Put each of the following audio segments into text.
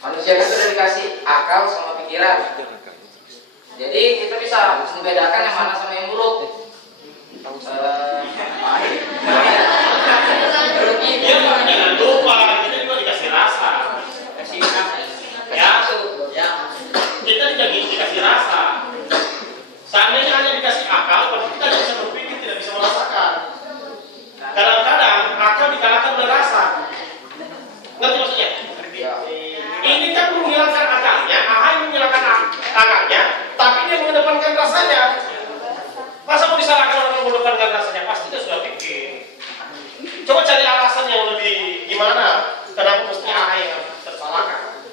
Manusia itu sudah dikasih akal sama pikiran. Jadi kita bisa membedakan yang mana sama yang buruk. Dia jangan lupa, kita juga dikasih rasa. Ya, kita dikasih rasa. Seandainya hanya dikasih akal, berarti kita tidak bisa berpikir, tidak bisa merasakan. Kadang-kadang akal dikalahkan oleh rasa. Ngerti maksudnya? Ini kan menghilangkan akalnya, ahai menghilangkan akalnya, tapi dia mengedepankan rasanya. Masa mau disalahkan orang yang mengedepankan rasanya? Pasti dia sudah pikir. Coba cari alasan yang lebih gimana? Kenapa mesti ahai yang tersalahkan?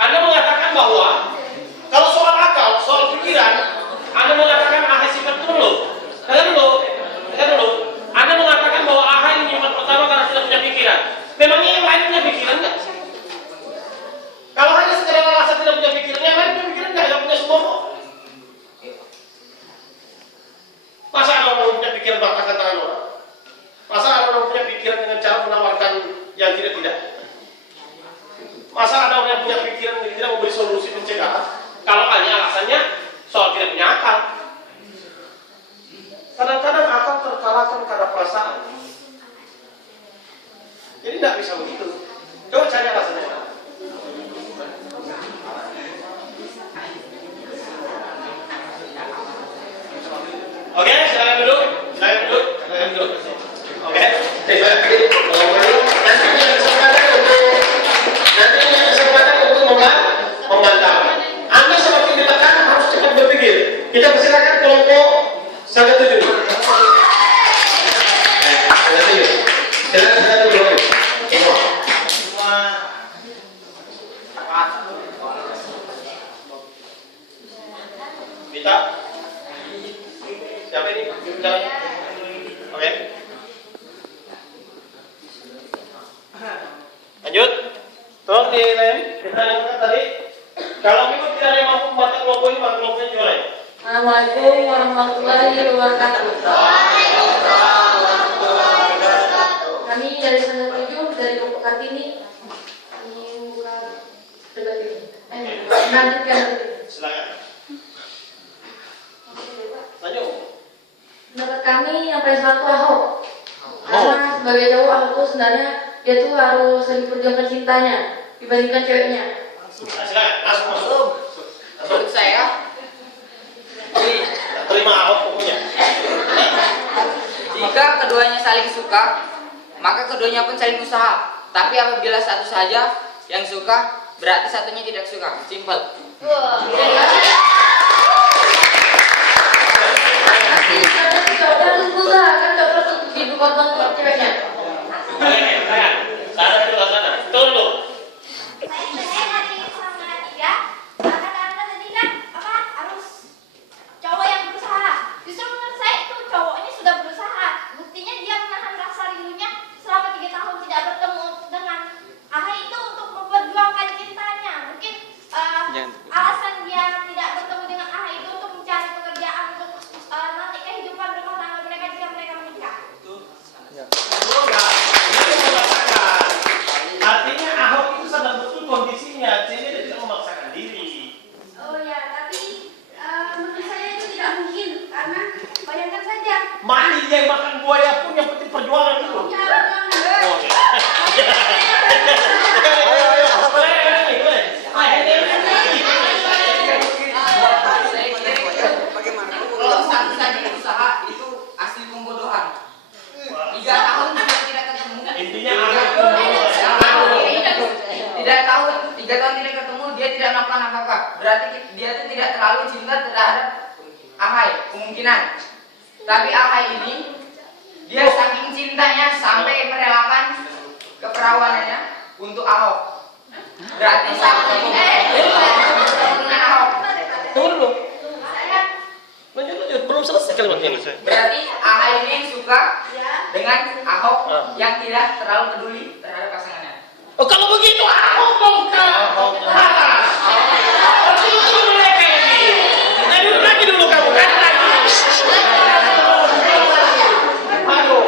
Anda mengatakan bahwa kalau soal akal, soal pikiran, Anda mengatakan ahai sifat dulu. Dengar dulu. Anda mengatakan bahwa ahai menyifat pertama karena tidak punya pikiran. Memangnya yang lain punya pikiran nggak? Kalau hanya sekedar alasan tidak punya pikiran, yang lain punya pikiran nggak punya semua kok. Masa ada orang punya pikiran bahkan tangan orang? Masa ada orang punya pikiran dengan cara menawarkan yang tidak? Masa ada orang yang punya pikiran yang tidak memberi solusi pencegahan? Kalau hanya alasannya soal tidak punya akal. Kadang-kadang akal terkalahkan karena perasaan. Jadi tidak bisa begitu. Coba cari alasannya. Oke, silakan duduk. Oke, nanti punya kesempatan untuk membantah. Anda semakin ditekan harus cepat berpikir. Kita persilakan kelompok sangat tujuh. Silakan dulu. Kita siapa ini? Jalan. Oke. Lanjut. Tolong dilayan. Kita lihat tadi. Kalau memang tidak ada yang mampu membaca kelompok ini, maka kelompoknya juara ya. Assalamualaikum warahmatullahi wabarakatuh. Kami dari Sangat 7 dari kelompok Kartini. Kami bukan debat ini. Lanjutkan. Silakan. Lanjut. Menurut kami yang paling salah itu Ahok. Karena sebagai cowok Ahok itu sebenarnya dia tuh harus lebih perjuangkan cintanya dibandingkan ceweknya. Silakan. Masuk. Menurut saya, Terima Ahok pokoknya. jika keduanya saling suka, maka keduanya pun saling usaha. Tapi apabila satu saja yang suka, berarti satunya tidak suka. Simple. Cowoknya harus berusaha kan cowok harus dibuat ceweknya. Sana. Tunggu. Saya dari sama dia, kata Anda tadi kan harus cowok yang berusaha. Justru menurut saya itu cowoknya sudah berusaha. Buktinya dia menahan rasa rindunya selama 3 tahun tidak bertemu dengan ahai itu untuk memperjuangkan cintanya. Mungkin alasan dia tidak bertemu dengan ahai itu untuk mencari pekerjaan untuk nanti kehidupan rumah tangga mereka jika mereka menikah. Artinya Ahok itu sadar betul kondisinya, sehingga dia tidak memaksakan diri. Oh ya, tapi menurut saya itu tidak mungkin karena bayangkan saja. Mati dia yang makan buaya pun yang penting perjuangan itu. Ya, jangan. Oh, ayo. Kalau satu saja usaha itu asli pembodohan. 3 tahun juga tidak ketemu. Intinya Tiga tahun tidak ketemu, dia tidak melakukan apa-apa. Berarti dia itu tidak terlalu cinta terhadap ahai, kemungkinan. Tapi ahai ini, dia saking cintanya sampai merelakan keperawanannya untuk Ahok. Berarti saking dengan Ahok. tunggu dulu. Lanjut, belum selesai kalimatnya ini. Berarti ahai ini suka dengan Ahok yang tidak terlalu peduli terhadap pasangannya. Oh, kalau begitu Ahok mau ke atas. Itu mereka ini. Lanjut lagi dulu kamu kan lagi. Aduh.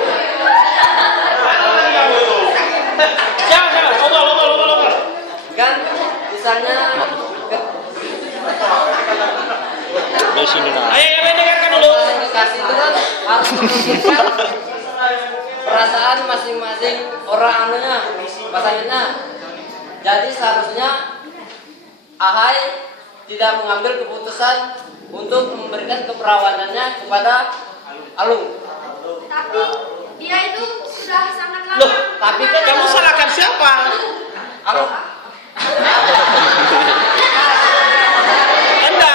Mana lagi kamu itu? Jangan. Lomba. misalnya Dari sini nah. Ayo yang dengarkan dulu. kekasih itu kan harus memikirkan perasaan masing-masing orang anunya, pasangannya. Jadi seharusnya Ahai tidak mengambil keputusan untuk memberikan keperawanannya kepada Alung. Tapi dia itu sudah sangat lama. Loh, tapi kan kamu salahkan siapa? Alung. Anda.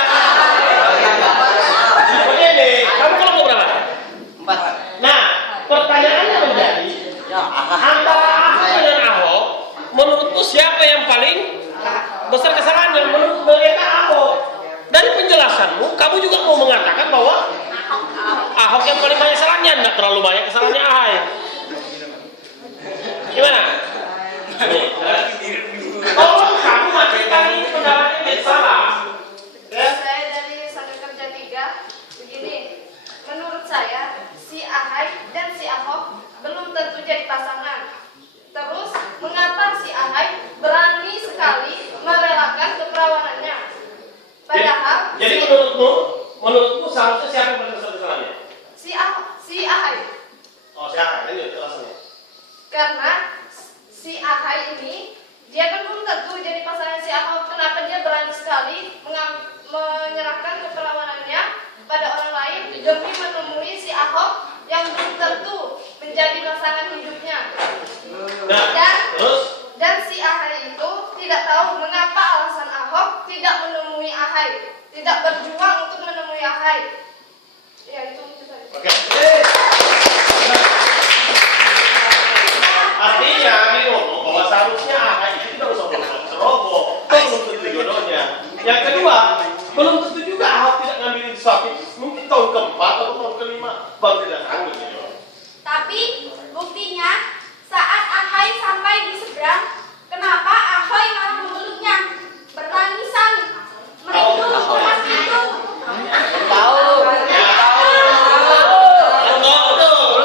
Begini, kamu kelompok berapa? 4. Nah, pertanyaannya menjadi antara Ahok dan Ahok, menurutmu siapa yang paling besar kesalahannya? Menurut mereka Ahok. Dari penjelasanmu, kamu juga mau mengatakan bahwa Ahok yang paling banyak kesalahannya, tidak terlalu banyak kesalahannya Ahai. Gimana? Tolong kamu maksudkan ini pendapatnya yang salah. Ya? Saya dari Sangga Kerja 3. Begini, menurut saya si Ahai dan si Ahok belum tentu jadi pasangan. Terus mengapa si Ahai berani sekali merelakan keperawanannya? Padahal Jadi menurutmu seharusnya siapa yang paling besar kesalahannya? si Ahai. Oh, siapa? Ini alasannya. Karena si Ahai ini dia kan belum tentu jadi pasangan si Ahok. Kenapa dia berani sekali menyerahkan keperawanannya pada orang lain demi menemui si Ahok yang belum tentu menjadi pasangan hidupnya. Nah, terus? Dan si Ahai itu tidak tahu mengapa alasan Ahok tidak menemui Ahai, tidak berjuang untuk menemui Ahai. Ya itu saja. Oke. Artinya ini ngomong bahwa seharusnya Ahai itu tidak usah ceroboh, belum tentu jodohnya. Yang kedua, belum tentu juga Ahok tidak ngambilin sesuatu. Mungkin tahun keempat atau tahun kelima baru tidak ngambil gitu. Tapi buktinya saat Ahai sampai di seberang, kenapa Ahai malah memeluknya? Bertangisan, merindu emas itu. Tahu. Betul.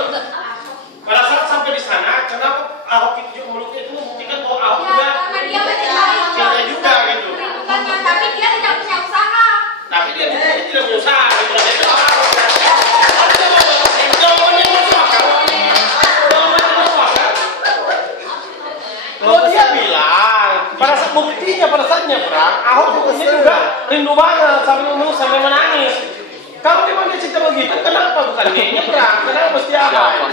Pada saat sampai di sana, kenapa Ahok itu juga meluknya itu membuktikan bahwa Ahok Ya, juga karena dia mencintai cinta juga gitu. merindukannya, tapi dia tidak punya usaha. Tapi dia tidak punya usaha gitu. Jawabannya masuk akal. Jawabannya masuk akal. Kalau dia bilang, pada saat buktinya pada saat nyebrang, Ahok juga rindu banget sampai memeluk sampai menangis. Kalau memang dia cinta begitu, kenapa bukan dia nyebrang? Kenapa mesti Ahok?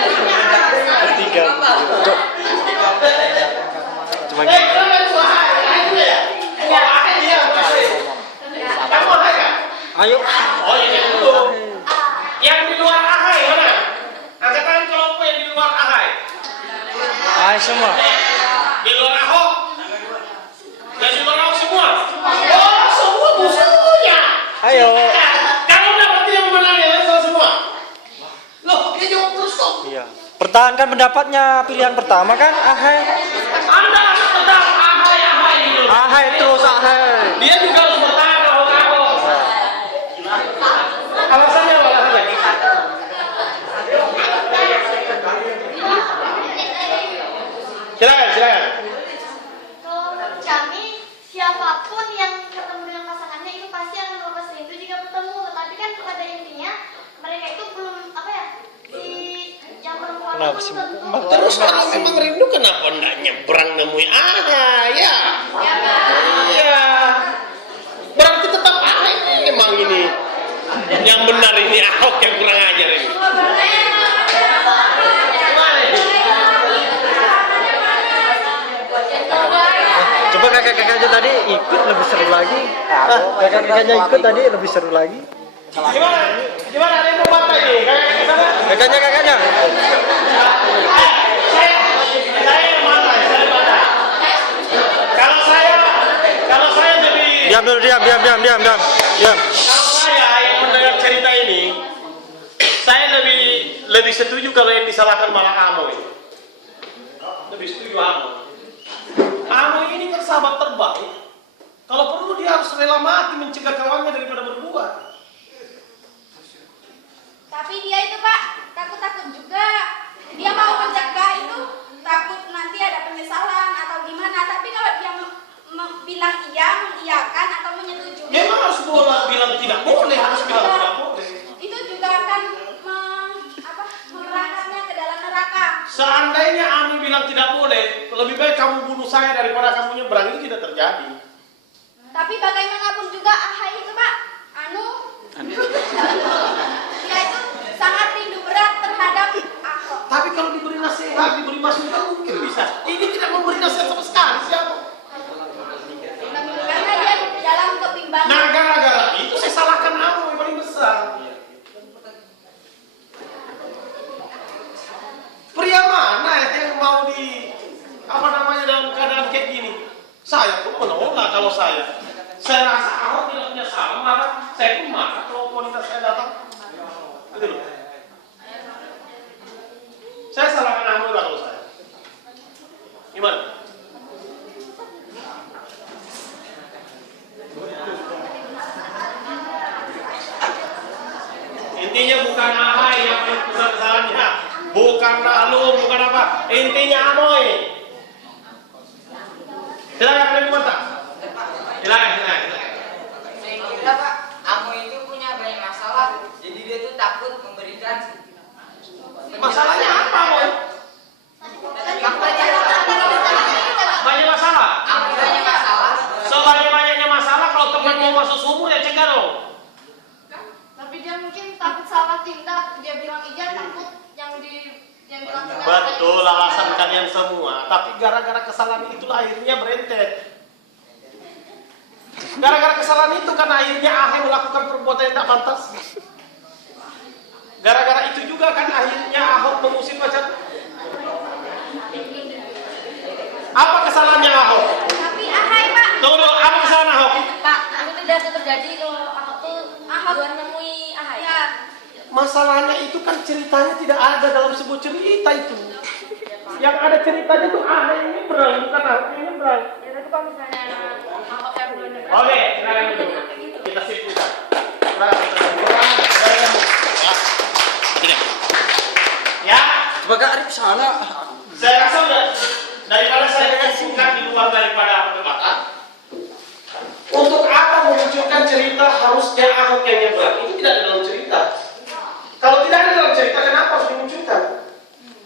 Bertiga. Cuma Eh, kenapa itu Ahai? Ahai juga ya? Oh, Ahai dia. Kamu Ahai kan? ayo. Oh, ini dulu. Yang di luar Ahai mana? Angkat tangan kelompok yang di luar Ahai. Hai semua. Di luar Ahok. Dan di luar Ahok semua. Oh, semua musuhnya. Ayo. Kalau dapat yang memenangnya salah semua. Loh, dia jawab terus kok. Iya. Pertahankan pendapatnya pilihan pertama kan Ahai. Anda harus tetap Ahai gitu. Ahai terus Ahai. Dia juga harus bertahan Ahok. Alasannya apa? Alasannya? Silakan. Kalau menurut kami, siapapun yang ketemu dengan pasangannya itu pasti akan melepas rindu jika bertemu. Tapi kan pada intinya mereka itu belum si yang perempuan Kenapa itu sih? belum tentu. Terus kalau memang rindu kenapa enggak nyebrang nemui Ahai ya? Ya kan? Iya. Berarti tetap Ahai memang ini. Yang benar ini Ahok yang kurang ajar ini. Coba kakak-kakaknya tadi ikut lebih seru lagi. Kakak-kakaknya ikut tadi lebih seru lagi. Gimana? Gimana ada yang mau bantah ini? Kakaknya. Saya yang bantah. Kalau saya jadi Diam dulu, diam. kalau saya yang mendengar cerita ini, saya lebih setuju kalau yang disalahkan malah Amo ini. Lebih setuju Amo. Amo ini kan sahabat terbaik. Kalau perlu dia harus rela mati mencegah kawannya daripada berbuat. Tapi dia itu Pak, takut-takut juga. Dia mau mencegah itu, takut nanti ada penyesalan atau gimana. Tapi kalau bilang iya, mengiyakan atau menyetujui. Memang harus bilang tidak boleh, harus bilang tidak boleh. Itu juga akan merangkapnya ke dalam neraka. Seandainya Ami bilang tidak boleh, lebih baik kamu bunuh saya daripada kamu nyebrang, ini tidak terjadi. Tapi bagaimanapun juga Ahai itu Pak, dia itu sangat rindu berat terhadap Ahok. Tapi kalau diberi nasihat, diberi masukan mungkin bisa. Ini tidak memberi nasihat sama sekali, siapa? Karena dia dalam kebimbangan. Nah, gara-gara itu saya salahkan Ami yang paling besar. Pria mana yang mau dalam keadaan kayak gini? Saya pun menolak kalau saya rasa Ahok tidak punya salah, maka saya pun marah kalau wanita saya datang. Gitu loh. Saya salahkan Ahok lah kalau saya. Gimana? Intinya bukan Ahai yang besar kesalahannya, bukan lalu, bukan apa. Intinya Amoy. Silakan kalian mata. Silakan. Saya kira Pak, Amo itu punya banyak masalah, jadi dia tuh takut memberikan. Masalahnya apa, Amoy? Banyak masalah. Amo banyak masalah. Sebanyak-banyaknya masalah, kalau teman mau masuk sumur ya cegah dong. Tapi dia mungkin takut salah tindak, dia bilang iya takut yang bilang tindak. Betul alasan kalian semua, tapi gara-gara kesalahan itulah akhirnya berentet. Gara-gara kesalahan itu kan akhirnya Ahai melakukan perbuatan yang tak pantas. Gara-gara itu juga kan akhirnya Ahok mengusir pacar. Apa kesalahannya Ahok? Tapi Ahai Pak, Tunggu, apa kesalahan Ahok? Pak, itu tidak terjadi kalau Ahok tuh duluan nemui Ahai. ya Masalahnya itu kan ceritanya tidak ada dalam sebuah cerita itu. Yang ada ceritanya itu Ahai yang nyebrang, bukan Ahok yang nyebrang. Ya tapi kalau misalnya Ahok yang duluan nyebrang. Oke, silakan dulu. Kita simpulkan. Ya, Sebagai Arif sana. saya rasa udah daripada saya simpulkan di luar daripada perdebatan. Untuk apa memunculkan cerita harusnya Ahok yang nyebrang? Itu tidak ada dalam cerita.